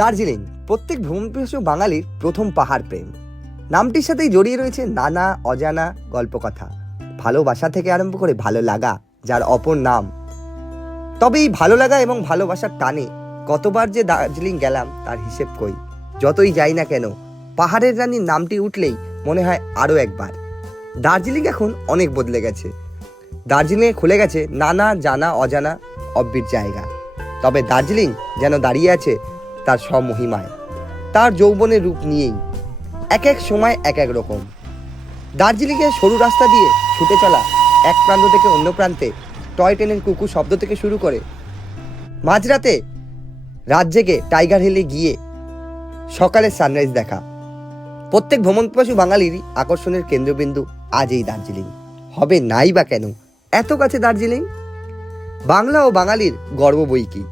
দার্জিলিং প্রত্যেক ভ্রমণপিপাসু বাঙালির প্রথম পাহাড় প্রেম। নামটির সাথেই জড়িয়ে রয়েছে নানা অজানা গল্পকথা, ভালোবাসা থেকে আরম্ভ করে ভালো লাগা যার অপর নাম। তবে এই ভালো লাগা এবং ভালোবাসার টানে কতবার যে দার্জিলিং গেলাম তার হিসেব কই। যতই যাই না কেন পাহাড়ের রানীর নামটি উঠলেই মনে হয় আরও একবার। দার্জিলিং এখন অনেক বদলে গেছে। দার্জিলিংয়ে খুলে গেছে নানা জানা অজানা অব্বির জায়গা। তবে দার্জিলিং যেন দাঁড়িয়ে আছে তার স্বমহিমায়, তার যৌবনের রূপ নিয়েই। এক এক সময় এক এক রকম। দার্জিলিংয়ের সরু রাস্তা দিয়ে ছুটে চলা এক প্রান্ত থেকে অন্য প্রান্তে টয় ট্রেনের কুকু শব্দ থেকে শুরু করে মাঝরাতে রাত জেগে টাইগার হিলে গিয়ে সকালের সানরাইজ দেখা, প্রত্যেক ভ্রমণপিপাসু বাঙালিরই আকর্ষণের কেন্দ্রবিন্দু আজ এই দার্জিলিং। হবে নাই বা কেন এত কাছে দার্জিলিং? বাংলা ও বাঙালির গর্ব বই কি।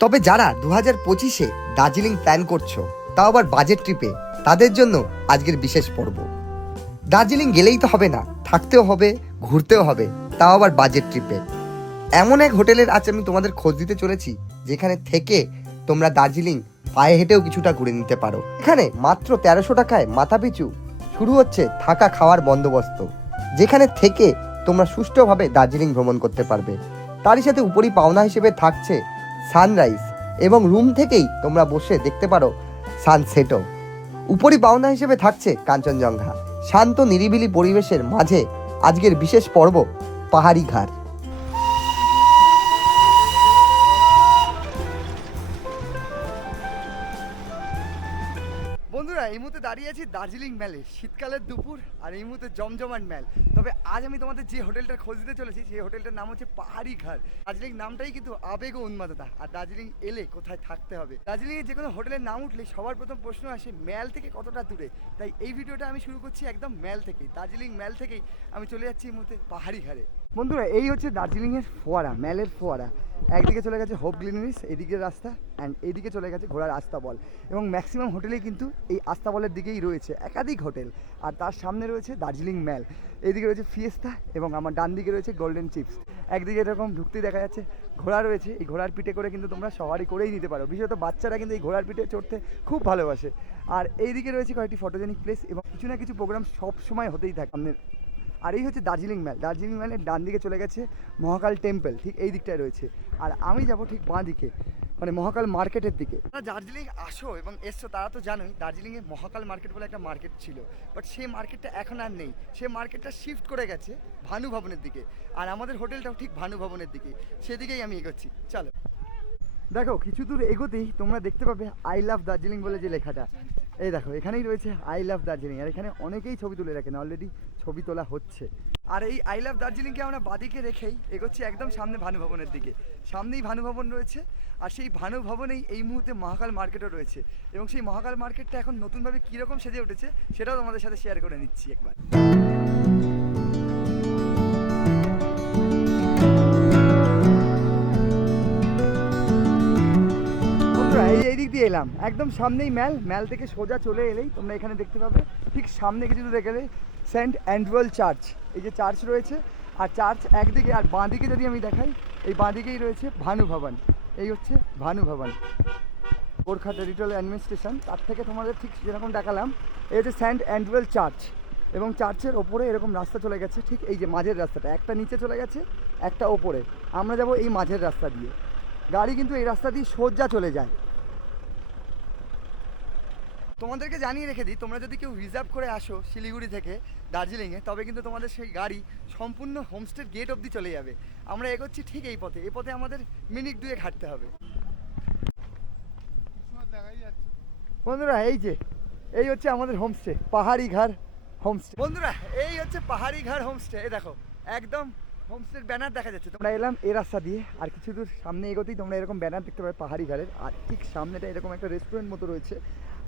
তবে যারা 2025-এ দার্জিলিং প্ল্যান করছো, তাও আবার বাজেট ট্রিপে, তাদের জন্য আজকের বিশেষ পর্ব। দার্জিলিং গেলেই তো হবে না, থাকতেও হবে, ঘুরতেও হবে, তাও আবার বাজেট ট্রিপে। এমন এক হোটেলের আজ আমি তোমাদের খোঁজ দিতে চলেছি যেখানে থেকে তোমরা দার্জিলিং পায়ে হেঁটেও কিছুটা ঘুরে নিতে পারো। এখানে মাত্র 1300 টাকায় মাথা পিছু শুরু হচ্ছে থাকা খাওয়ার বন্দোবস্ত, যেখানে থেকে তোমরা সুষ্ঠুভাবে দার্জিলিং ভ্রমণ করতে পারবে। তারই সাথে উপরি পাওনা হিসেবে থাকছে সানরাইজ, এবং রুম থেকেই তোমরা বসে দেখতে পারো সানসেটও। উপরি পাওনা হিসেবে থাকছে কাঞ্চনজঙ্ঘা। শান্ত নিরিবিলি পরিবেশের মাঝে আজকের বিশেষ পর্ব পাহাড়ি ঘাট। বন্ধুরা, এই মুহূর্তে দাঁড়িয়ে আছি দার্জিলিং ম্যালে, শীতকালের দুপুর, আর এই মুহূর্তে জমজমাট ম্যাল। তবে আজ আমি তোমাদের যে হোটেলটার খোঁজ দিতে চলেছি সেই হোটেলটার নাম হচ্ছে পাহাড়ি ঘাট। দার্জিলিং নামটাই কিন্তু আবেগ ও উন্মাদনা, আর দার্জিলিং এলে কোথায় থাকতে হবে। দার্জিলিংয়ে যে কোনো হোটেলের নাম উঠলে সবার প্রথম প্রশ্ন আসে ম্যাল থেকে কতটা দূরে। তাই এই ভিডিওটা আমি শুরু করছি একদম ম্যাল থেকেই। দার্জিলিং ম্যাল থেকেই আমি চলে যাচ্ছি এই মুহূর্তে পাহাড়ি ঘাটে। বন্ধুরা, এই হচ্ছে দার্জিলিংয়ের ফোয়ারা, ম্যালের ফোয়ারা। একদিকে চলে গেছে হোপ গ্লিনারিস, এদিকে রাস্তা, অ্যান্ড এইদিকে চলে গেছে ঘোড়ার আস্তাবল। এবং ম্যাক্সিমাম হোটেলেই কিন্তু এই আস্তাবলের দিকেই রয়েছে একাধিক হোটেল, আর তার সামনে রয়েছে দার্জিলিং ম্যাল। এইদিকে রয়েছে ফিয়েস্তা, এবং আমার ডান দিকে রয়েছে গোল্ডেন চিপস। একদিকে এরকম ঢুকতেই দেখা যাচ্ছে ঘোড়া রয়েছে। এই ঘোড়ার পিঠে করে কিন্তু তোমরা সওয়ারি করেই নিতে পারো, বিশেষত বাচ্চারা কিন্তু এই ঘোড়ার পিঠে চড়তে খুব ভালোবাসে। আর এইদিকে রয়েছে কয়েকটি ফটোজেনিক প্লেস, এবং কিছু না কিছু প্রোগ্রাম সব সময় হতেই থাকে সামনে। আর এই হচ্ছে দার্জিলিং ম্যাল। দার্জিলিং ম্যালের ডান দিকে চলে গেছে মহাকাল টেম্পল, ঠিক এই দিকটায় রয়েছে। আর আমি যাব ঠিক বাঁ দিকে, মানে মহাকাল মার্কেটের দিকে। যারা দার্জিলিং আসো এবং এসছো তারা তো জানোই দার্জিলিংয়ে মহাকাল মার্কেট বলে একটা মার্কেট ছিল, বাট সেই মার্কেটটা এখন আর নেই। সেই মার্কেটটা শিফট করে গেছে ভানু ভবনের দিকে, আর আমাদের হোটেলটাও ঠিক ভানু ভবনের দিকে, সেদিকেই আমি এগোচ্ছি। চলো, দেখো কিছু দূর এগোতেই তোমরা দেখতে পাবে আই লাভ দার্জিলিং বলে যে লেখাটা। এই দেখো, এখানেই রয়েছে আই লাভ দার্জিলিং, আর এখানে অনেকেই ছবি তুলে রাখেন, অলরেডি ছবি তোলা হচ্ছে। আর এই আই লাভ দার্জিলিংকে আমরা বাদিকে রেখেই এগোচ্ছি একদম সামনে ভানু ভবনের দিকে। সামনেই ভানু ভবন রয়েছে, আর সেই ভানু ভবনেই এই মুহূর্তে মহাকাল মার্কেটও রয়েছে। এবং সেই মহাকাল মার্কেটটা এখন নতুনভাবে কীরকম সেজে উঠেছে সেটাও তোমাদের সাথে শেয়ার করে নিচ্ছি একবার। এই দিক দিয়ে এলাম, একদম সামনেই ম্যাল। ম্যাল থেকে সোজা চলে এলেই তোমরা এখানে দেখতে পাবে ঠিক সামনে কিছু দূর গেলে সেন্ট অ্যান্ড্রুয়াল চার্চ। এই যে চার্চ রয়েছে, আর চার্চ একদিকে, আর বাঁ দিকে যদি আমি দেখাই, এই বাঁ দিকেই রয়েছে ভানু ভবন। এই হচ্ছে ভানু ভবন, গোর্খা টেরিটোরিয়াল অ্যাডমিনিস্ট্রেশন। তার থেকে তোমাদের ঠিক যেরকম দেখালাম, এই হচ্ছে সেন্ট অ্যান্ড্রুয়াল চার্চ। এবং চার্চের ওপরে এরকম রাস্তা চলে গেছে, ঠিক এই যে মাঝের রাস্তাটা, একটা নিচে চলে গেছে, একটা ওপরে। আমরা যাব এই মাঝের রাস্তা দিয়ে। গাড়ি কিন্তু এই রাস্তা দিয়ে সোজা চলে যায়। তোমাদেরকে জানিয়ে রেখে দিই, তোমরা যদি কেউ রিজার্ভ করে আসো শিলিগুড়ি থেকে দার্জিলিংয়ে, তবে কিন্তু তোমাদের সেই গাড়ি সম্পূর্ণ হোমস্টের গেট অবধি চলে যাবে। আমরা এগোচ্ছি ঠিক এই পথে। এই পথে আমাদের মিনিট দুয়েক হাঁটতে হবে। বন্ধুরা, এই হচ্ছে আমাদের হোমস্টে, পাহাড়ি ঘাট হোমস্টে। বন্ধুরা, এই হচ্ছে পাহাড়ি ঘাট হোমস্টে। এই দেখো, একদম হোমস্টের ব্যানার দেখা যাচ্ছে। তোমরা এলাম এই রাস্তা দিয়ে, আর কিছু দূর সামনে এগোতেই তোমরা এরকম ব্যানার দেখতে পাবে পাহাড়ি ঘাটের। আর ঠিক সামনেটা এরকম একটা রেস্টুরেন্ট মতো রয়েছে।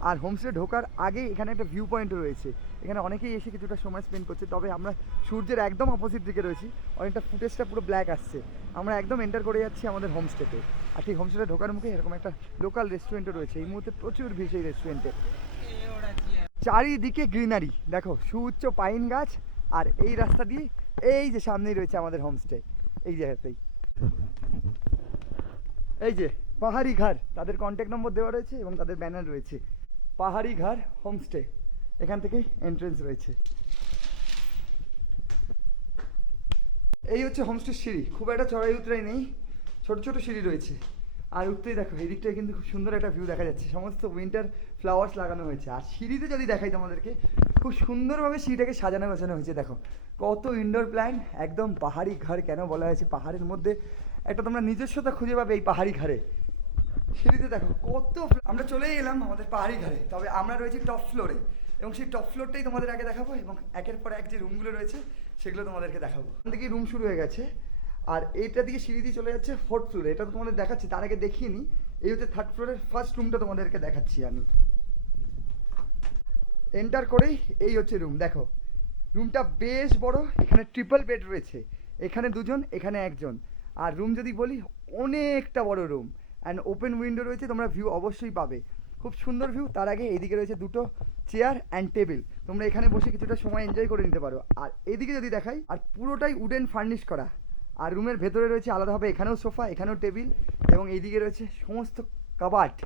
আর হোমস্টে ঢোকার আগেই এখানে একটা ভিউ পয়েন্টও রয়েছে। এখানে অনেকেই এসে কিছুটা সময় স্পেন্ড করছে। তবে আমরা সূর্যের একদম অপোজিট দিকে রয়েছি, অনেকটা ফুটেজটা পুরো ব্ল্যাক আসছে। আমরা একদম এন্টার করে যাচ্ছি আমাদের হোমস্টেতে। আর ঠিক হোমস্টেতে ঢোকার মুখে এরকম একটা লোকাল রেস্টুরেন্টও রয়েছে। এই মুহূর্তে প্রচুর ভিড় সেই রেস্টুরেন্টে। চারিদিকে গ্রিনারি, দেখো সুউচ্চ পাইন গাছ। আর এই রাস্তা দিয়ে এই যে সামনেই রয়েছে আমাদের হোমস্টে, এই জায়গাতেই। এই যে পাহাড়ি ঘাট, তাদের কন্ট্যাক্ট নম্বর দেওয়া রয়েছে এবং তাদের ব্যানার রয়েছে। পাহাড়ি ঘাট হোমস্টে, এখান থেকে এন্ট্রেন্স রয়েছে। এই হচ্ছে হোমস্টের সিঁড়ি, খুব একটা চড়াই উতরাই নেই, ছোট ছোট সিঁড়ি রয়েছে। আর উঠতেই দেখো এই দিকটায় কিন্তু খুব সুন্দর একটা ভিউ দেখা যাচ্ছে, সমস্ত উইন্টার ফ্লাওয়ার্স লাগানো হয়েছে। আর সিঁড়িতে যদি দেখাই তোমাদেরকে, খুব সুন্দরভাবে সিঁড়িটাকে সাজানো গোছানো হয়েছে। দেখো কত ইনডোর প্ল্যান্ট, একদম পাহাড়ি ঘর। কেন বলা হয়েছে পাহাড়ের মধ্যে একটা তোমরা নিজস্বতা খুঁজে পাবে এই পাহাড়ি ঘরে। সিঁড়িতে দেখো কত আমরা চলেই এলাম আমাদের পাহাড়ি ঘরে, তবে আমরা রয়েছি টপ ফ্লোরে এবং সেই টপ ফ্লোরটাই তোমাদের আগে দেখাবো এবং একের পর এক যে রুমগুলো রয়েছে সেগুলো তোমাদেরকে দেখাবো। এখান থেকে রুম শুরু হয়ে গেছে আর এইটা দিকে সিঁড়ি দিয়ে চলে যাচ্ছে ফোর্থ ফ্লোরে। এটা তো তোমাদের দেখাচ্ছি, তার আগে দেখিয়ে নিই। এই হচ্ছে থার্ড ফ্লোরের ফার্স্ট রুমটা তোমাদেরকে দেখাচ্ছি আমি। এন্টার করেই এই হচ্ছে রুম। দেখো রুমটা বেশ বড়, এখানে ট্রিপল বেড রয়েছে, এখানে দুজন এখানে একজন। আর রুম যদি বলি অনেকটা বড় রুম অ্যান্ড ওপেন উইন্ডো রয়েছে, তোমরা ভিউ অবশ্যই পাবে, খুব সুন্দর ভিউ। তার আগে এইদিকে রয়েছে দুটো চেয়ার অ্যান্ড টেবিল, তোমরা এখানে বসে কিছুটা সময় এনজয় করে নিতে পারো। আর এদিকে যদি দেখাই, আর পুরোটাই উডেন ফার্নিশ করা। আর রুমের ভেতরে রয়েছে আলাদাভাবে এখানেও সোফা, এখানেও টেবিল এবং এইদিকে রয়েছে সমস্ত কাবাট।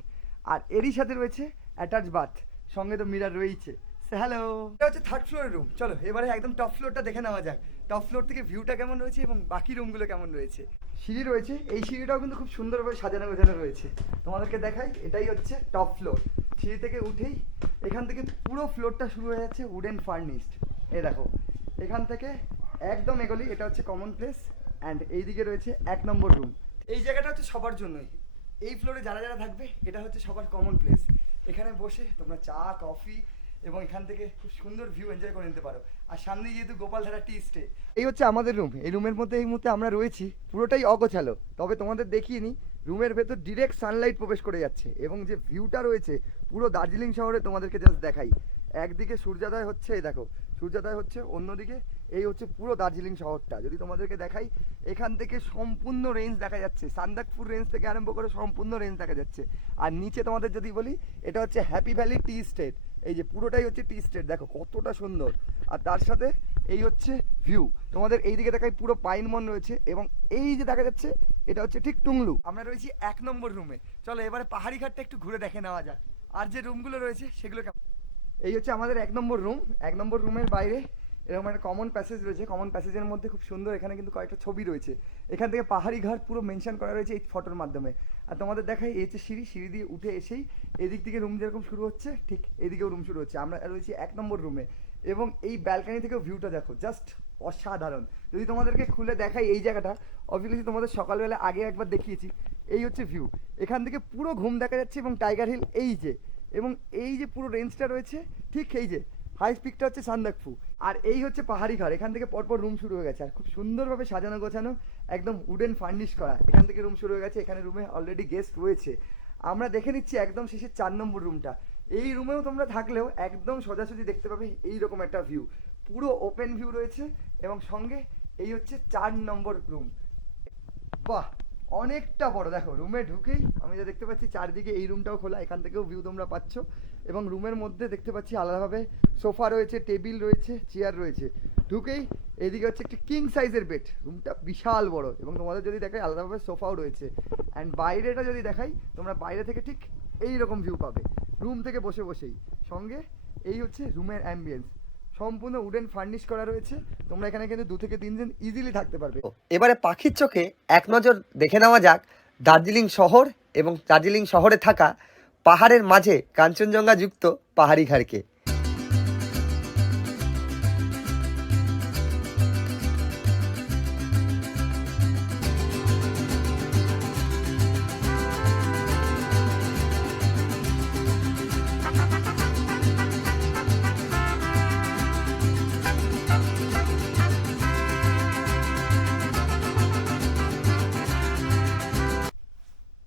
আর এরই সাথে রয়েছে অ্যাটাচ বাথ, সঙ্গে তো মিরার রয়েছে। হ্যালো, এটা হচ্ছে থার্ড ফ্লোরের রুম। চলো এবারে একদম টপ ফ্লোরটা দেখে নেওয়া যাক, টপ ফ্লোর থেকে ভিউটা কেমন রয়েছে এবং বাকি রুমগুলো কেমন রয়েছে। সিঁড়ি রয়েছে, এই সিঁড়িটাও কিন্তু খুব সুন্দরভাবে সাজানো গোছানো রয়েছে। তোমাদেরকে দেখাই, এটাই হচ্ছে টপ ফ্লোর। সিঁড়ি থেকে উঠেই এখান থেকে পুরো ফ্লোরটা শুরু হয়ে যাচ্ছে উডেন ফার্নিশড। এ দেখো এখান থেকে একদম এগোলি, এটা হচ্ছে কমন প্লেস অ্যান্ড এইদিকে রয়েছে 1 নম্বর রুম। এই জায়গাটা হচ্ছে সবার জন্যই, এই ফ্লোরে যারা যারা থাকবে এটা হচ্ছে সবার কমন প্লেস। এখানে বসে তোমরা চা কফি এবং এখান থেকে খুব সুন্দর ভিউ এনজয় করে নিতে পারো। আর সামনে যেহেতু গোপালধারা টি স্টে, এই হচ্ছে আমাদের রুম। এই রুমের মধ্যে এই মুহূর্তে আমরা রয়েছি, পুরোটাই অগোছালো, তবে তোমাদের দেখিয়ে নিই। রুমের ভেতর ডিরেক্ট সানলাইট প্রবেশ করে যাচ্ছে এবং যে ভিউটা রয়েছে পুরো দার্জিলিং শহরে তোমাদেরকে জাস্ট দেখাই। একদিকে সূর্যোদয় হচ্ছে, এই দেখো সূর্যোদয় হচ্ছে, অন্যদিকে এই হচ্ছে পুরো দার্জিলিং শহরটা। যদি তোমাদেরকে দেখাই, এখান থেকে সম্পূর্ণ রেঞ্জ দেখা যাচ্ছে, সান্দাকফু রেঞ্জ থেকে আরম্ভ করে সম্পূর্ণ রেঞ্জ দেখা যাচ্ছে। আর নিচে তোমাদের যদি বলি, এটা হচ্ছে হ্যাপি ভ্যালি টি স্টেট। এই যে পুরোটাই হচ্ছে টি স্টেট, দেখো কতটা সুন্দর। আর তার সাথে এই হচ্ছে ভিউ, তোমাদের এই দিকে দেখাই পুরো পাইন বন রয়েছে এবং এই যে দেখা যাচ্ছে এটা হচ্ছে ঠিক টুংলু। আমরা রয়েছি 1 নম্বর রুমে। চলো এবারে পাহাড়ি ঘাটটা একটু ঘুরে দেখে নেওয়া যাক আর যে রুমগুলো রয়েছে সেগুলো কেমন। এই হচ্ছে আমাদের 1 নম্বর রুম। 1 নম্বর রুমের বাইরে এরকম একটা কমন প্যাসেজ রয়েছে, কমন প্যাসেজের মধ্যে খুব সুন্দর এখানে কিন্তু কয়েকটা ছবি রয়েছে। এখান থেকে পাহাড়ি ঘাট পুরো মেনশন করা রয়েছে এই ফটোর মাধ্যমে। আর তোমাদের দেখাই এই হচ্ছে সিঁড়ি, সিঁড়ি দিয়ে উঠে এসেই এদিক থেকে রুম যেরকম শুরু হচ্ছে ঠিক এদিকেও রুম শুরু হচ্ছে। আমরা রয়েছি 1 নম্বর রুমে এবং এই ব্যালকানি থেকেও ভিউটা দেখো, জাস্ট অসাধারণ। যদি তোমাদেরকে খুলে দেখাই এই জায়গাটা, অবভিয়াসলি তোমাদের সকালবেলা আগে একবার দেখিয়েছি। এই হচ্ছে ভিউ, এখান থেকে পুরো ঘুম দেখা যাচ্ছে এবং টাইগার হিল এই যে, এবং এই যে পুরো রেঞ্জটা রয়েছে ঠিক এই যে হাই স্পিকটা হচ্ছে সান্দাকফু। আর এই হচ্ছে পাহাড়ি ঘর, এখান থেকে পরপর রুম শুরু হয়ে গেছে আর খুব সুন্দরভাবে সাজানো গোছানো, একদম উডেন ফার্নিশ করা। এখান থেকে রুম শুরু হয়ে গেছে, এখানে রুমে অলরেডি গেস্ট রয়েছে। আমরা দেখে নিচ্ছি একদম শেষে 4 নম্বর রুমটা। এই রুমেও তোমরা থাকলেও একদম সোজাসুজি দেখতে পাবে এইরকম একটা ভিউ, পুরো ওপেন ভিউ রয়েছে এবং সঙ্গে এই হচ্ছে 4 নম্বর রুম। বাহ, অনেকটা বড়। দেখো রুমে ঢুকেই আমি যা দেখতে পাচ্ছি চারদিকে এই রুমটাও খোলা, এখান থেকেও ভিউ তোমরা পাচ্ছ এবং রুমের মধ্যে দেখতে পাচ্ছি আলাদাভাবে সোফা রয়েছে, টেবিল রয়েছে, চেয়ার রয়েছে। ঢুকেই এদিকে হচ্ছে একটি কিং সাইজের বেড, রুমটা বিশাল বড় এবং তোমাদের যদি দেখাই আলাদাভাবে সোফাও রয়েছে। অ্যান্ড বাইরেটা যদি দেখাই, তোমরা বাইরে থেকে ঠিক এই রকম ভিউ পাবে রুম থেকে বসে বসেই। সঙ্গে এই হচ্ছে রুমের অ্যাম্বিয়েন্স, সম্পূর্ণ উডেন ফার্নিশ করা রয়েছে। তোমরা এখানে কিন্তু 2 থেকে 3 দিন ইজিলি থাকতে পারবে। এবারে পাখির চোখে এক নজর দেখে নেওয়া যাক দার্জিলিং শহর এবং দার্জিলিং শহরে থাকা পাহাড়ের মাঝে কাঞ্চনজঙ্ঘা যুক্ত পাহাড়ি ঘাটকে।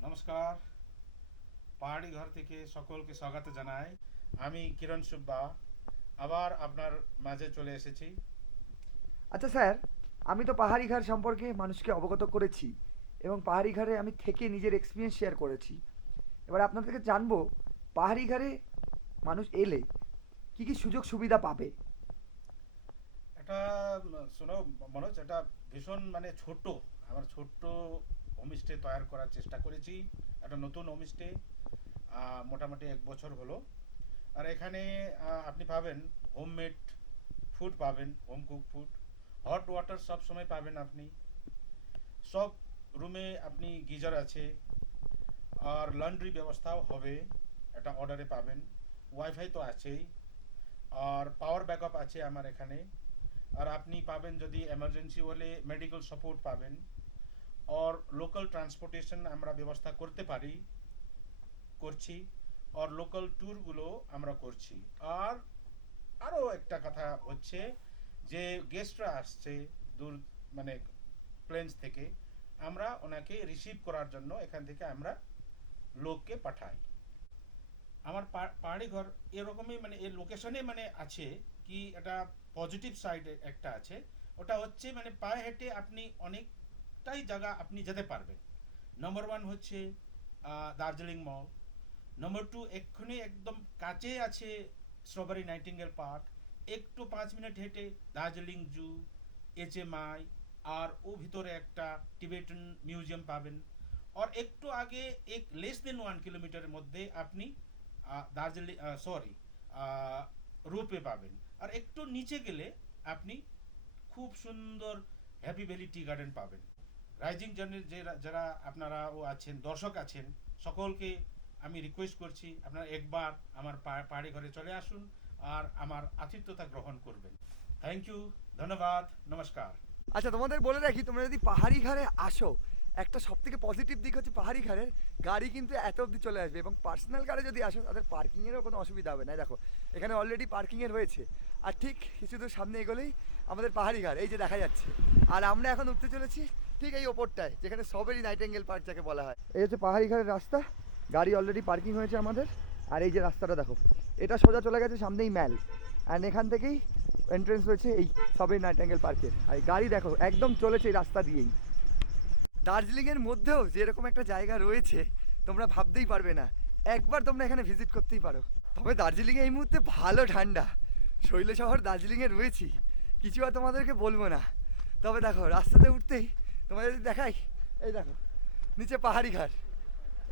নমস্কার, পাহাড়ি ঘর থেকে সকলকে স্বাগত জানাই। আমি কিরণ সুব্বা আবার আপনার মাঝে চলে এসেছি। আচ্ছা স্যার, আমি তো পাহাড়ি ঘাট সম্পর্কে মানুষকে অবগত করেছি এবং পাহাড়ি ঘাটে আমি থেকে নিজের এক্সপিরিয়েন্স শেয়ার করেছি। এবার আপনার থেকে জানবো পাহাড়ি ঘাটে মানুষ এলে কি কি সুযোগ সুবিধা পাবে। এটা শোনো মনোজ, এটা ভীষণ ছোট্ট, আমার ছোট্ট হোমস্টে তৈরি করার চেষ্টা করেছি। একটা নতুন হোমস্টে, মোটামুটি 1 বছর হলো। আর এখানে আপনি পাবেন হোমমেড ফুড, পাবেন home cook food, hot water সব সময় পাবেন আপনি। সব রুমে আপনি গিজার আছে, আর লন্ড্রি ব্যবস্থাও হবে, এটা অর্ডারে পাবেন। ওয়াইফাই তো আছেই, আর পাওয়ার ব্যাকআপ আছে আমার এখানে। আর আপনি পাবেন যদি এমার্জেন্সি হলে মেডিকেল সাপোর্ট পাবেন, আর লোকাল ট্রান্সপোর্টেশন আমরা ব্যবস্থা করছি, আর লোকাল ট্যুরগুলো আমরা করছি। আর আরও একটা কথা হচ্ছে যে গেস্টরা আসছে দূর, মানে প্লেনস থেকে, আমরা ওনাকে রিসিভ করার জন্য এখান থেকে আমরা লোককে পাঠাই। আমার পাহাড়ি ঘর এরকমই, মানে এর লোকেশনে মানে আছে কি, এটা পজিটিভ সাইড একটা আছে। ওটা হচ্ছে মানে পায়ে হেঁটে আপনি অনেকটাই জায়গা আপনি যেতে পারবেন। নম্বর 1 হচ্ছে দার্জিলিং মল। নম্বর 2, এক্ষুনি একদম কাছে আছে স্ট্রবেরি নাইটিঙ্গেল পার্ক। একটু 5 মিনিট হেঁটে দার্জিলিং জু, HMI, আর ও ভিতরে একটা টিবেটান মিউজিয়াম পাবেন। আর একটু আগে লেস দেন 1 কিলোমিটারের মধ্যে আপনি দার্জিলিং রূপে পাবেন। আর একটু নিচে গেলে আপনি খুব সুন্দর হ্যাপি ভ্যালি টি গার্ডেন পাবেন। রাইজিং জার্নির যারা আপনারা আছেন, দর্শক আছেন, সকলকে আমি রিকোয়েস্ট করছি আপনারা একবার আমার পাহাড়ি ঘরে চলে আসুন আর আমার আতিথ্যতা গ্রহণ করবেন। থ্যাংক ইউ, ধন্যবাদ, নমস্কার। আচ্ছা, তোমাদের বলে রাখি, তোমরা যদি পাহাড়ি ঘাড়ে আসো, একটা সবথেকে পজিটিভ দিক হচ্ছে পাহাড়ি ঘাড়ের গাড়ি কিন্তু এত অবধি চলে আসবে, এবং পার্সোনাল গাড়ি যদি আসো তাদের পার্কিংয়েরও কোনো অসুবিধা হবে না। দেখো এখানে অলরেডি পার্কিংয়ের রয়েছে, আর ঠিক কিছু দূর সামনে এগোলেই আমাদের পাহাড়ি ঘাট এই যে দেখা যাচ্ছে। আর আমরা এখন উঠতে চলেছি ঠিক এই ওপরটায়, যেখানে স্ট্রবেরি নাইটিঙ্গেল পার্ক যাকে বলা হয়। এই হচ্ছে পাহাড়ি ঘাটের রাস্তা, গাড়ি অলরেডি পার্কিং হয়েছে আমাদের। আর এই যে রাস্তাটা দেখো, এটা সোজা চলে গেছে সামনেই ম্যাল, অ্যান্ড এখান থেকেই এন্ট্রেন্স রয়েছে এই স্ট্রবেরি নাইটিঙ্গেল পার্কের। আর গাড়ি দেখো একদম চলেছে এই রাস্তা দিয়েই। দার্জিলিংয়ের মধ্যেও যে এরকম একটা জায়গা রয়েছে তোমরা ভাবতেই পারবে না, একবার তোমরা এখানে ভিজিট করতেই পারো। তবে দার্জিলিংয়ে এই মুহূর্তে ভালো ঠান্ডা, শৈল শহর দার্জিলিংয়ে রয়েছি, কিছু আর তোমাদেরকে বলবো না। তবে দেখো রাস্তাতে উঠতেই তোমাদের যদি দেখাই, এই দেখো নিচে পাহাড়ি ঘাট,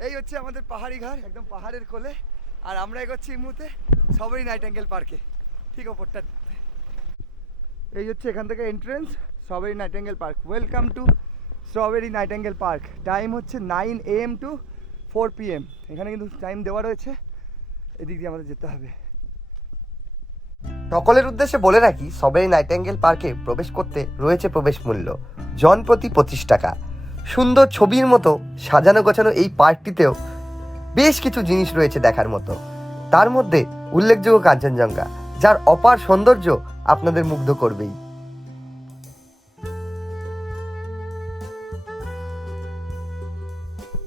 এই হচ্ছে আমাদের পাহাড়ি ঘাট, একদম পাহাড়ের কোলে। আর আমরা এগোচ্ছি এই মুহূর্তে স্ট্রবেরি নাইটিঙ্গেল পার্কে, ঠিক ওপরটা। এই হচ্ছে এখান থেকে entrance strawberry nightingale park. Welcome to strawberry nightingale park. Time হচ্ছে 9 AM to 4 PM। এখানে কিন্তু টাইম দেওয়া রয়েছে, এদিক দিয়ে আমাদের যেতে হবে। সকলের উদ্দেশ্যে বলে রাখি, স্ট্রবেরি নাইটিঙ্গেল পার্কে প্রবেশ করতে রয়েছে প্রবেশ মূল্য জন প্রতি 25 টাকা। সুন্দর ছবির মতো সাজানো গোছানো এই পার্কটিতেও বেশ কিছু জিনিস রয়েছে দেখার মতো। তার মধ্যে উল্লেখযোগ্য কাঞ্চনজঙ্ঘা, যার অপার সৌন্দর্য আপনাদের মুগ্ধ করবেই।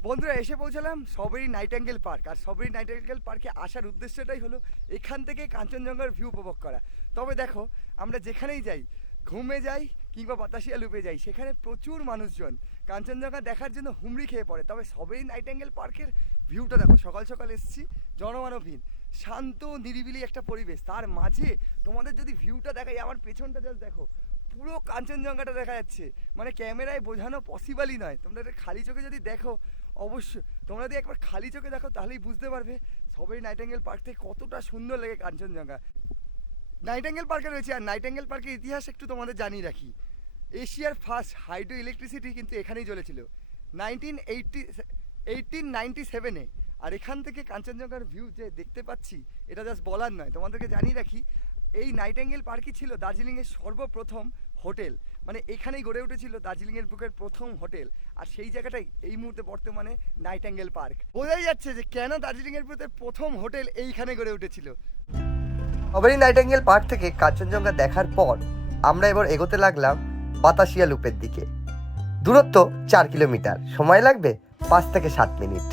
বন্ধুরা, এসে পৌঁছালাম স্ট্রবেরি নাইটিঙ্গেল পার্ক। আর স্ট্রবেরি নাইটিঙ্গেল পার্কে আসার উদ্দেশ্যটাই হলো এখান থেকে কাঞ্চনজঙ্ঘার ভিউ উপভোগ করা। তবে দেখো আমরা যেখানেই যাই, ঘুমে যাই কিংবা বাতাসিয়া লুপে যাই, সেখানে প্রচুর মানুষজন কাঞ্চনজঙ্ঘা দেখার জন্য হুমড়ি খেয়ে পড়ে। তবে স্ট্রবেরি নাইটিঙ্গেল পার্কের ভিউটা দেখো, সকাল সকাল এসেছি, জনমানবহীন, শান্ত নিরিবিলি একটা পরিবেশ, তার মাঝে তোমাদের যদি ভিউটা দেখাই, আমার পেছনটা জাস্ট দেখো, পুরো কাঞ্চনজঙ্ঘাটা দেখা যাচ্ছে। মানে ক্যামেরায় বোঝানো পসিবলই নয়। তোমরা খালি চোখে যদি দেখো, অবশ্যই তোমরা যদি একবার খালি চোখে দেখো তাহলেই বুঝতে পারবে স্ট্রবেরি নাইটিঙ্গেল পার্ক থেকে কতটা সুন্দর লাগে কাঞ্চনজঙ্ঘা। নাইটিঙ্গেল পার্কে রয়েছে। আর নাইটিঙ্গেল পার্কের ইতিহাস একটু তোমাদের জানিয়ে রাখি, এশিয়ার ফার্স্ট হাইড্রো ইলেকট্রিসিটি কিন্তু এখানেই চলেছিল 1897-এ। আর এখান থেকে কাঞ্চনজঙ্ঘার ভিউ যে দেখতে পাচ্ছি, এটা জাস্ট বলার নয়। তোমাদেরকে জানিয়ে রাখি, এই নাইটিঙ্গেল পার্কই ছিল দার্জিলিংয়ের সর্বপ্রথম হোটেল। মানে এখানেই গড়ে উঠেছিল দার্জিলিংয়ের বুকের প্রথম হোটেল। আর সেই জায়গাটাই এই মুহূর্তে বর্তমানে নাইটিঙ্গেল পার্ক। বোঝাই যাচ্ছে যে কেন দার্জিলিংয়ের বুকের প্রথম হোটেল এইখানে গড়ে উঠেছিল। স্ট্রবেরি নাইটিঙ্গেল পার্ক থেকে কাঞ্চনজঙ্ঘা দেখার পর আমরা এবার এগোতে লাগলাম বাতাসিয়া লুপের দিকে। দূরত্ব 4 কিলোমিটার, সময় লাগবে 5 থেকে 7 মিনিট।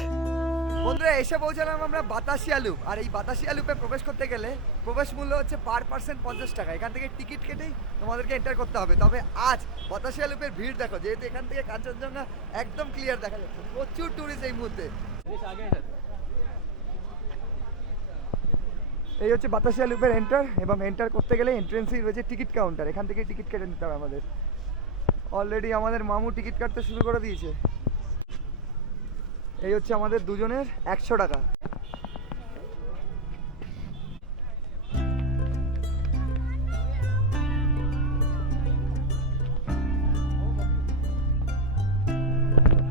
বন্ধুরা, এসে পৌঁছালাম আমরা বাতাসিয়া লুপ। আর এই বাতাসিয়া লুপে প্রবেশ করতে গেলে প্রবেশ মূল্য হচ্ছে পার পার্সন 50 টাকা। এখান থেকে টিকিট কেটেই তোমাদেরকে এন্টার করতে হবে। তবে আজ বাতাসিয়া লুপের ভিড় দেখো, যেহেতু এখান থেকে কাঞ্চনজঙ্ঘা একদম ক্লিয়ার দেখা যাচ্ছে, প্রচুর ট্যুরিস্ট এই মুহূর্তে। এই হচ্ছে বাতাসিয়া লুপের এন্টার, এবং এন্টার করতে গেলে এন্ট্রেন্সেই রয়েছে টিকিট কাউন্টার। এখান থেকে টিকিট কেটে নিতে হবে আমাদের। অলরেডি আমাদের মামু টিকিট কাটতে শুরু করে দিয়েছে। এই হচ্ছে আমাদের দুজনের 100 টাকা।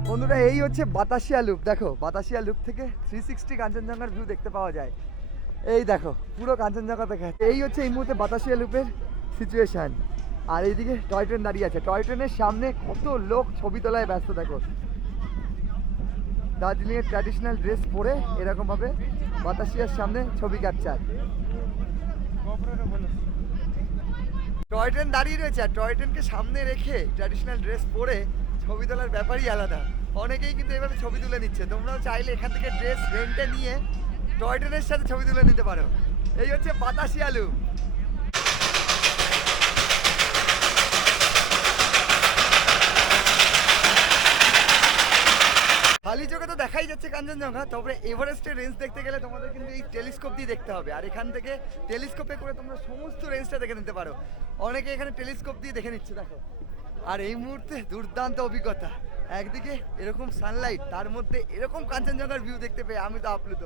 বন্ধুরা এই হচ্ছে বাতাসিয়া লুপ। দেখো বাতাসিয়া লুপ থেকে 360 কাঞ্চনজঙ্ঘার ভিউ দেখতে পাওয়া যায়। এই দেখো পুরো কাঞ্চনজঙ্ঘা দেখা। এই হচ্ছে এই মুহূর্তে বাতাসিয়া লুপের সিচুয়েশন। আর এইদিকে টয় ট্রেন দাঁড়িয়ে আছে। টয় ট্রেনের সামনে কত লোক ছবি তোলায় ব্যস্ত। দেখো দার্জিলিংয়ের ট্র্যাডিশনাল ড্রেস পরে এরকমভাবে বাতাসিয়ার সামনে ছবি ক্যাপচার। টয় ট্রেন দাঁড়িয়ে রয়েছে আর টয় ট্রেনকে সামনে রেখে ট্র্যাডিশনাল ড্রেস পরে ছবি তোলার ব্যাপারই আলাদা। অনেকেই কিন্তু এভাবে ছবি তুলে নিচ্ছে। তোমরাও চাইলে এখান থেকে ড্রেস রেন্টে নিয়ে টয় ট্রেনের সাথে ছবি তুলে নিতে পারো। এই হচ্ছে বাতাসিয়া লুপ। খালি চোখে তো দেখাই যাচ্ছে কাঞ্চনজঙ্ঘা, তবে এভারেস্টের রেঞ্জ দেখতে গেলে তোমাদের কিন্তু এই টেলিস্কোপ দিয়ে দেখতে হবে। আর এখান থেকে টেলিস্কোপে করে তোমরা সমস্ত রেঞ্জটা দেখে নিতে পারো। অনেকে এখানে টেলিস্কোপ দিয়ে দেখে নিচ্ছে দেখো। আর এই মুহূর্তে দুর্দান্ত অভিজ্ঞতা। একদিকে এরকম সানলাইট, তার মধ্যে এরকম কাঞ্চনজঙ্ঘার ভিউ দেখতে পেয়ে আমি তো আপ্লুত।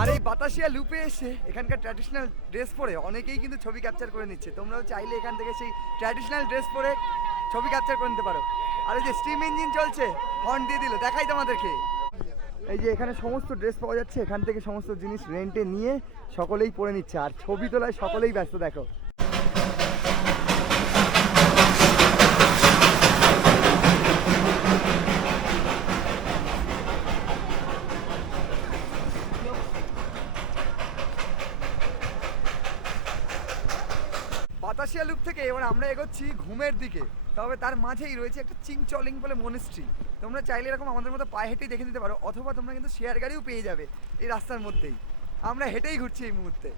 আর এই বাতাসিয়া লুপে এসে এখানকার ট্র্যাডিশনাল ড্রেস পরে অনেকেই কিন্তু ছবি ক্যাপচার করে নিচ্ছে। তোমরাও চাইলে এখান থেকে সেই ট্র্যাডিশনাল ড্রেস পরে ছবি ক্যাপচার করে নিতে পারো। আর এই যে স্টিম ইঞ্জিন চলছে, হর্ন দিয়ে দিল, দেখাই তোমাদেরকে। এই যে এখানে সমস্ত ড্রেস পাওয়া যাচ্ছে। এখান থেকে সমস্ত জিনিস রেন্টে নিয়ে সকলেই পরে নিচ্ছে আর ছবি তোলায় সকলেই ব্যস্ত। দেখো বাতাসিয়া লুপ থেকে এবার আমরা এগোচ্ছি ঘুমের দিকে। তবে তার মাঝেই রয়েছে একটা চিংচলিং বলে মনিস্ট্রি। তোমরা চাইলে এরকম আমাদের মতো পায়ে হেঁটেই দেখে নিতে পারো, অথবা তোমরা কিন্তু শেয়ার গাড়িও পেয়ে যাবে এই রাস্তার মধ্যেই। আমরা হেঁটেই ঘুরছি এই মুহূর্তে।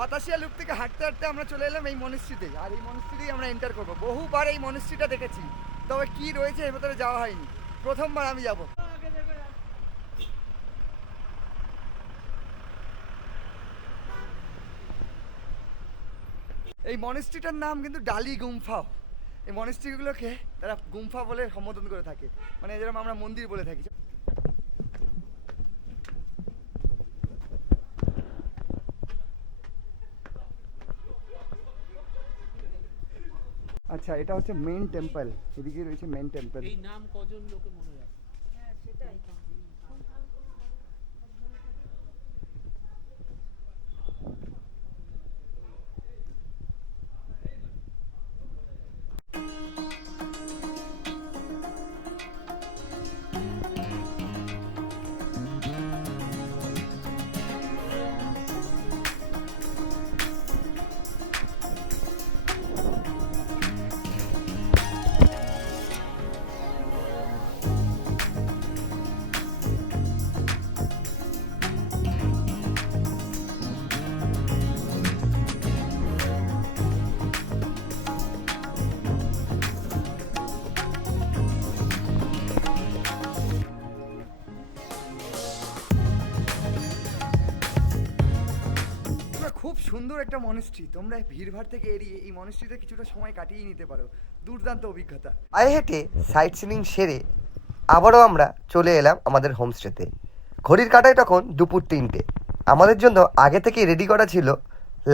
বাতাসিয়া লুপ থেকে হাঁটতে হাঁটতে আমরা চলে এলাম এই মনিস্ট্রিতে। আর এই মনিস্ট্রিতেই আমরা এন্টার করবো। বহুবার এই মনিস্ট্রিটা দেখেছি, তবে কি রয়েছে এর ভেতরে যাওয়া হয়নি। প্রথমবার আমি যাব। এই মনিস্ট্রিটার নাম কিন্তু ডালি গুম্ফা। এই মনিস্ট্রিগুলোকে তারা গুম্ফা বলে সম্বোধন করে থাকে, মানে যেরকম আমরা মন্দির বলে থাকি। আচ্ছা এটা হচ্ছে মেইন টেম্পল। এদিকে রয়েছে মেইন টেম্পল। এই নাম কজন লোকে মনে রাখে? হ্যাঁ সেটাই। খুব সুন্দর একটা মনিস্ট্রি। তোমরা ভিড়ভাড় থেকে এড়িয়ে এই মনিস্ট্রিতে কিছুটা সময় কাটিয়ে নিতে পারো। দুর্দান্ত অভিজ্ঞতা। পায়ে হেঁটে সাইট সিনিং সেরে আবারও আমরা চলে এলাম আমাদের হোমস্টেতে। ঘড়ির কাঁটায় তখন দুপুর 3টে। আমাদের জন্য আগে থেকেই রেডি করা ছিল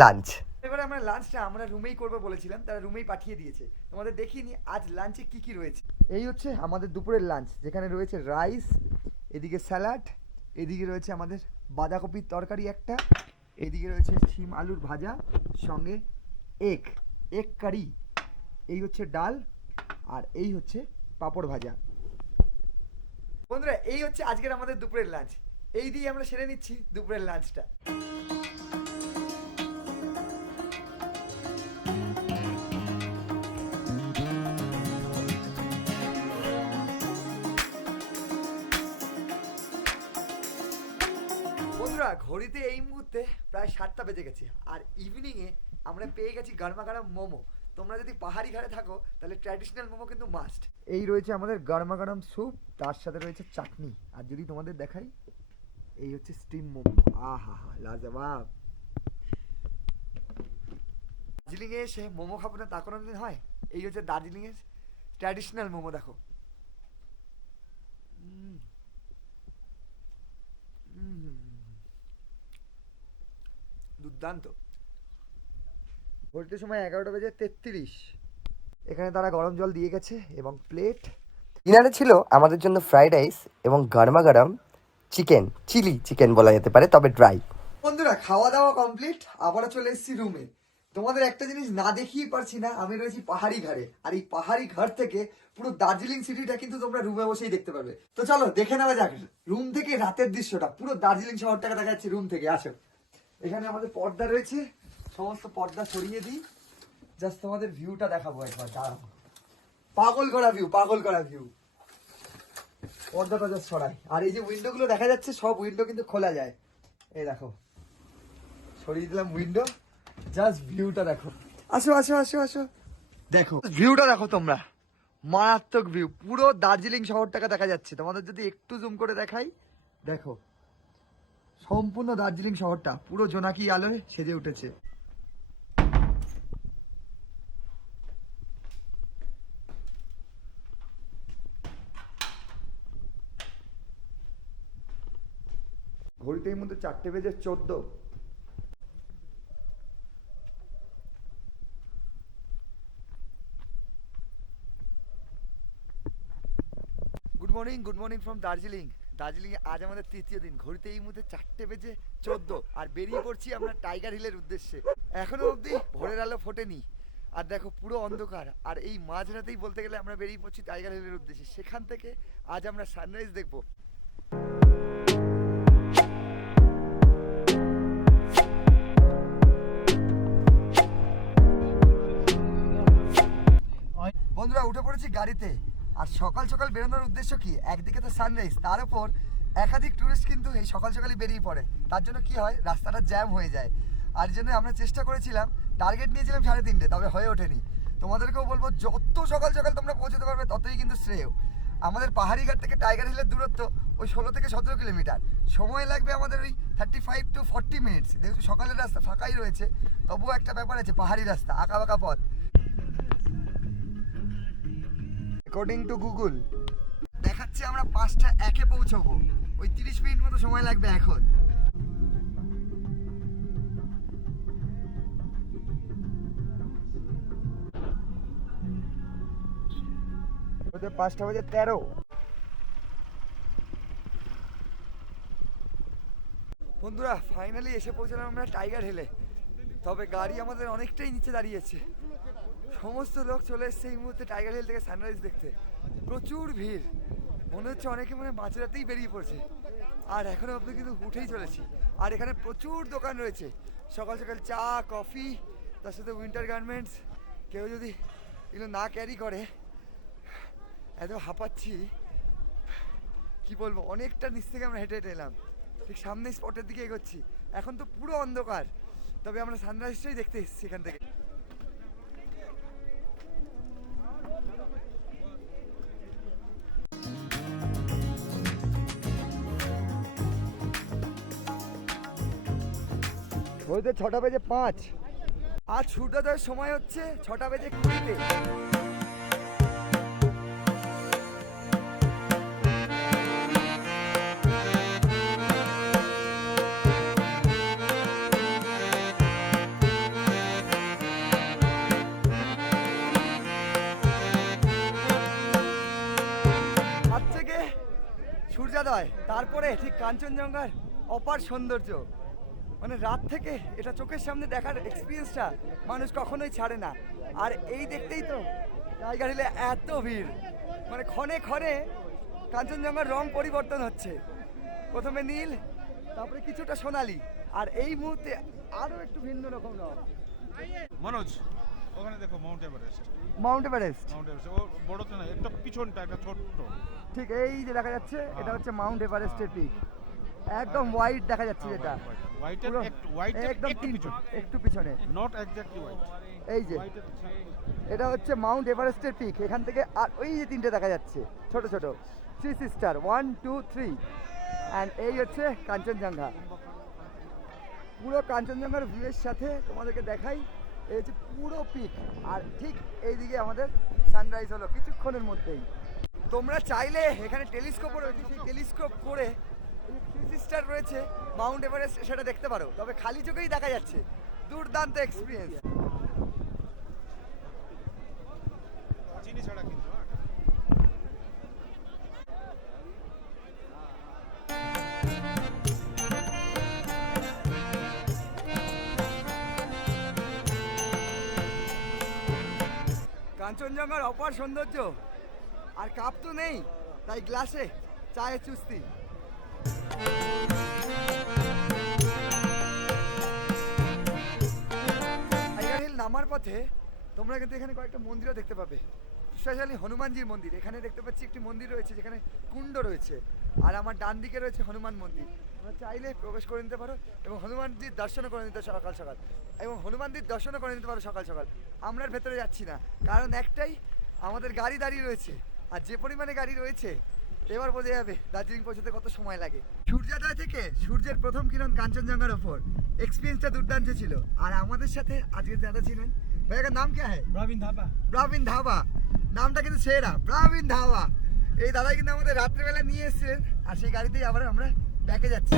লাঞ্চ। এবারে আমরা লাঞ্চটা আমরা রুমেই করবো বলেছিলাম, তারা রুমেই পাঠিয়ে দিয়েছে। তোমাদের দেখিয়ে নি আজ লাঞ্চে কি কি রয়েছে। এই হচ্ছে আমাদের দুপুরের লাঞ্চ, যেখানে রয়েছে রাইস, এদিকে স্যালাড, এদিকে রয়েছে আমাদের বাঁধাকপির তরকারি একটা, এদিকে রয়েছে শিম আলুর ভাজা, সঙ্গে এগ কারি, এই হচ্ছে ডাল, আর এই হচ্ছে পাঁপড় ভাজা। বন্ধুরা এই হচ্ছে আজকের আমাদের দুপুরের লাঞ্চ। এই দিয়ে আমরা সেরে নিচ্ছি দুপুরের লাঞ্চটা। বন্ধুরা ঘড়িতে এই মুহূর্তে প্রায় 7টা বেজে গেছে, আর ইভিনিংয়ে আমরা পেয়ে গেছি গরমা গরম মোমো। তোমরা যদি পাহাড়ি ঘাটে থাকো তাহলে ট্র্যাডিশনাল মোমো কিন্তু মাস্ট। এই রয়েছে আমাদের গরমা গরম স্যুপ, তার সাথে রয়েছে চাটনি, আর যদি তোমাদের দেখাই এই হচ্ছে স্টিম মোমো। আহা হা লাজবাব। দার্জিলিংয়ে এসে মোমো খাবো না তা কোনো দিন হয়? এই হচ্ছে দার্জিলিংয়ের ট্র্যাডিশনাল মোমো, দেখো। দুর্দান্ত। ঘড়িতে সময় 11:33। এখানে তারা গরম জল দিয়ে গেছে এবং প্লেট। ডিনারে ছিল আমাদের জন্য ফ্রাইড রাইস এবং গরমা গরম চিকেন, চিলি চিকেন বলা যেতে পারে, তবে ড্রাই। বন্ধুরা খাওয়া দাওয়া কমপ্লিট, আবারও চলে এসেছি রুমে। তোমাদের একটা জিনিস না দেখিয়ে পারছি না, আমি রয়েছি পাহাড়ি ঘাটে, আর এই পাহাড়ি ঘাট থেকে পুরো দার্জিলিং সিটিটা কিন্তু তোমরা রুমে বসেই দেখতে পারবে। তো চলো দেখে নেওয়া যাক রুম থেকে রাতের দৃশ্যটা, পুরো দার্জিলিং শহরটাকে দেখা যাচ্ছে রুম থেকে। আসো, এখানে আমাদের পর্দা রয়েছে, সমস্ত পর্দা সরিয়ে দিই, জাস্ট তোমাদের ভিউটা দেখাবো একবার। দাঁড়াও, পাগল করা ভিউ, পাগল করা ভিউ। পর্দাটা জাস্ট সরাই, আর এই যে উইন্ডো গুলো দেখা যাচ্ছে সব উইন্ডো কিন্তু খোলা যায়। এই দেখো, সরিয়ে দিলাম উইন্ডো, জাস্ট ভিউটা দেখো। আসো আসো আসো আসো, দেখো ভিউটা দেখো তোমরা, মারাত্মক ভিউ। পুরো দার্জিলিং শহরটাকে দেখা যাচ্ছে। তোমাদের যদি একটু জুম করে দেখাই, দেখো সম্পূর্ণ দার্জিলিং শহরটা পুরো জোনাকি আলোয় সেজে উঠেছে। ঘড়িতে এই মধ্যে 4:14। Good morning from Darjeeling. দার্জিলিংয়ে আজ আমাদের তৃতীয় দিন। ঘড়িতে এই মুহূর্তে 4:14 আর বেরিয়ে পড়ছি আমরা টাইগার হিলের উদ্দেশ্যে। এখনো অবধি ভোরের আলো ফোটেনি, আর দেখো পুরো অন্ধকার। আর এই মাঝরাতেই বলতে গেলে আমরা বেরিয়ে পড়ছি টাইগার হিলের উদ্দেশ্যে। সেখান থেকে আজ আমরা সানরাইজ দেখবো। বন্ধুরা উঠে পড়েছি গাড়িতে, আর সকাল সকাল বেরোনোর উদ্দেশ্য কি? একদিকে তো সানরাইজ, তার উপর একাধিক টুরিস্ট কিন্তু এই সকাল সকালই বেরিয়ে পড়ে। তার জন্য কি হয়, রাস্তাটা জ্যাম হয়ে যায়। আর জন্য আমরা চেষ্টা করেছিলাম, টার্গেট নিয়েছিলাম 3:30, তবে হয়ে ওঠেনি। তোমাদেরকেও বলবো যত সকাল সকাল তোমরা পৌঁছতে পারবে ততই কিন্তু শ্রেয়। আমাদের পাহাড়ি ঘাট থেকে টাইগার হিলের দূরত্ব ওই 16 থেকে 17 কিলোমিটার। সময় লাগবে আমাদের ওই 35 to 40 মিনিটস। যেহেতু সকালের রাস্তা ফাঁকাই রয়েছে, তবুও একটা ব্যাপার আছে, পাহাড়ি রাস্তা, আঁকা বাঁকা পথ। অ্যাকর্ডিং টু গুগল দেখাচ্ছে আমরা 5:01 পৌঁছবো। ওই 30 মিনিট মতো সময় লাগবে এখন। 5:13। বন্ধুরা ফাইনালি এসে পৌঁছলাম আমরা টাইগার হিলে, তবে গাড়ি আমাদের অনেকটাই নিচে দাঁড়িয়েছে। সমস্ত লোক চলে এসছে এই মুহূর্তে টাইগার হিল থেকে সানরাইজ দেখতে। প্রচুর ভিড়, মনে হচ্ছে অনেকে মাঝরাতেই বেরিয়ে পড়ছে। আর এখনো অবধি কিন্তু উঠেই চলেছি। আর এখানে প্রচুর দোকান রয়েছে, সকাল সকাল চা, কফি, তার সাথে উইন্টার গার্মেন্টস। কেউ যদি এগুলো না ক্যারি করে, এত হাঁপাচ্ছি কি বলবো। অনেকটা নিচ থেকে আমরা হেঁটে হেঁটে এলাম, ঠিক সামনে স্পটের দিকে এগোচ্ছি। এখন তো পুরো অন্ধকার, তবে আমরা সানরাইজটাই দেখতে এসেছি এখান থেকে। ঘড়িতে 6:05। আজ সূর্যোদয়ের সময় হচ্ছে 6:20। আজ থেকে সূর্যোদয়, তারপরে ঠিক কাঞ্চনজঙ্ঘার অপার সৌন্দর্য। মানে রাত থেকে এটা চোখের সামনে দেখার এক্সপিরিয়েন্সটা মানুষ কখনোই ছাড়ে না। আর এই দেখতেই তো টাইগার হিলে এত ভিড়, মানে ক্ষণে ক্ষণে কাঞ্চনজঙ্ঘার রং পরিবর্তন হচ্ছে। প্রথমে নীল, তারপরে কিছুটা সোনালি, আর এই মুহূর্তে আরো একটু ভিন্ন রকম রং। মনোজ, ওখানে দেখো মাউন্ট এভারেস্ট। মাউন্ট এভারেস্ট ও বড় তো না, একটা পিছনটা একটা ছোট্ট। ঠিক এই যে দেখা যাচ্ছে, এটা হচ্ছে মাউন্ট এভারেস্টের পিক। একদম হোয়াইট দেখা যাচ্ছে যেটা হোয়াইটের পুরো একটু হোয়াইটের একদম একটু পিছনে, একটু পিছনে। Not exactly white. এই যে এটা হচ্ছে মাউন্ট এভারেস্টের পিক, এখান থেকে আর ওই যে তিনটে দেখা যাচ্ছে ছোট ছোট, থ্রি সিস্টার, 1 2 3, অ্যান্ড এই হচ্ছে কাঞ্চনজঙ্ঘা। পুরো কাঞ্চনজঙ্ঘার ভিউয়ের সাথে তোমাদেরকে দেখাই, এই হচ্ছে পুরো পিক, আর ঠিক এইদিকে আমাদের সানরাইজ হলো কিছুক্ষণের মধ্যেই। তোমরা চাইলে এখানে টেলিস্কোপও রয়েছে, সেই টেলিস্কোপ করে থ্রি সিস্টার রয়েছে মাউন্ট এভারেস্ট সেটা দেখতে পারো, তবে খালি চোখেই দেখা যাচ্ছে। দুর্দান্ত এক্সপিরিয়েন্স। চিনি ছাড়া কিন্তু কাঞ্চনজঙ্ঘার অপার সৌন্দর্য, আর কাপ তো নেই, তাই গ্লাসে চায়ে চুস্তি। টাইগার হিল নামার পথে তোমরা কিন্তু এখানে কয়েকটা মন্দিরও দেখতে পাবে, স্পেশালি হনুমানজির মন্দির। এখানে দেখতে পাচ্ছি একটি মন্দির রয়েছে যেখানে কুণ্ড রয়েছে, আর আমার ডান দিকে রয়েছে হনুমান মন্দির। তোমরা চাইলে প্রবেশ করে নিতে পারো এবং হনুমানজির দর্শনও করে নিতে সকাল সকাল, এবং হনুমানজির দর্শনও করে নিতে পারো সকাল সকাল। আমরা আর ভেতরে যাচ্ছি না, কারণ একটাই, আমাদের গাড়ি দাঁড়িয়ে রয়েছে, আর যে পরিমাণে গাড়ি রয়েছে এবার বোঝা যাবে দার্জিলিং পৌঁছতে কত সময় লাগে। সূর্যোদয় থেকে সূর্যের প্রথম কিরণ কাঞ্চনজঙ্ঘার ওপর, এক্সপিরিয়েন্সটা দুর্দান্ত ছিল। আর আমাদের সাথে আজকে দাদা ছিলেন, ভাইয়া নাম কে হ্যাঁ? ব্রাভিন ধাবা, নামটা কিন্তু সেরা, ব্রাভিন ধাবা। এই দাদা কিন্তু আমাদের রাত্রেবেলা নিয়ে এসেছিলেন, আর সেই গাড়িতেই আবার আমরা ব্যাকে যাচ্ছি।